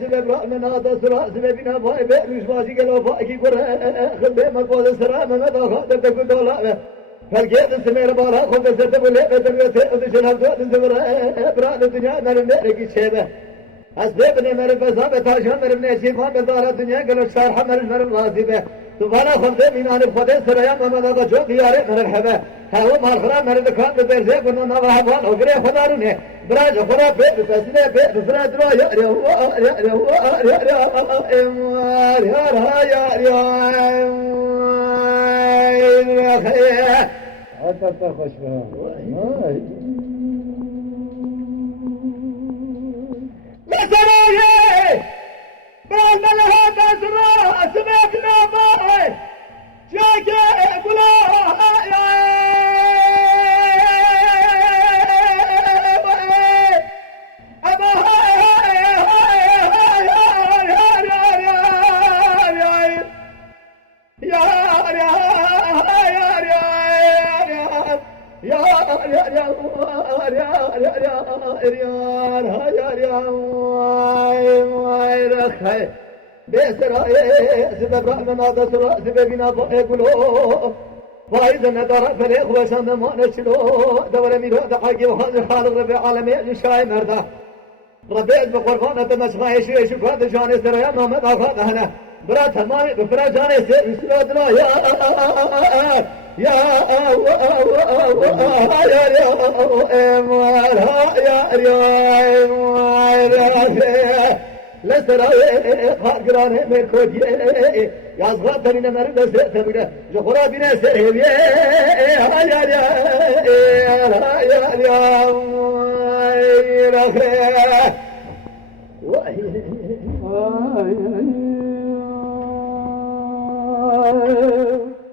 سبب رأنا نادا سرا سببنا فاي بيرش باشي قالوا فاي كورة خذ ما قول سرا ما مدى خاطر تقول دولا فالجيد السمير بالا خذ سرت بولي بدل يسير شنو دوت زمر برا الدنيا من المريك شيبه أسبابني مر بزاب تاجان مر نجيب ما بدار الدنيا قالوا شارح مر الغازبة سبحان خمسة من أنا خدي سريا ما مدى جو دياره مر الحبة هو مال خرا مر دكان بدرزة كنا نواه بال وغيره خدارونه براج خدا بيت بسنة بيت بسنة درا يا سبب رأنا نادا سرا سببنا فاقلو فايزا ندارا فليخ وشام ما نشلو دور ميرو دقاقي وخاز خالق ربي عالمي شاي مردا ربيت بقربانة تمشغى يشو يشو فاد جاني سرا ما مدى فاد هنا برا تمامي بفرا جاني سر مسلو دلا لسرا خارجران مركودي يا صغار تمنا مرد سرتمنا جخرا بنا سرهبي يا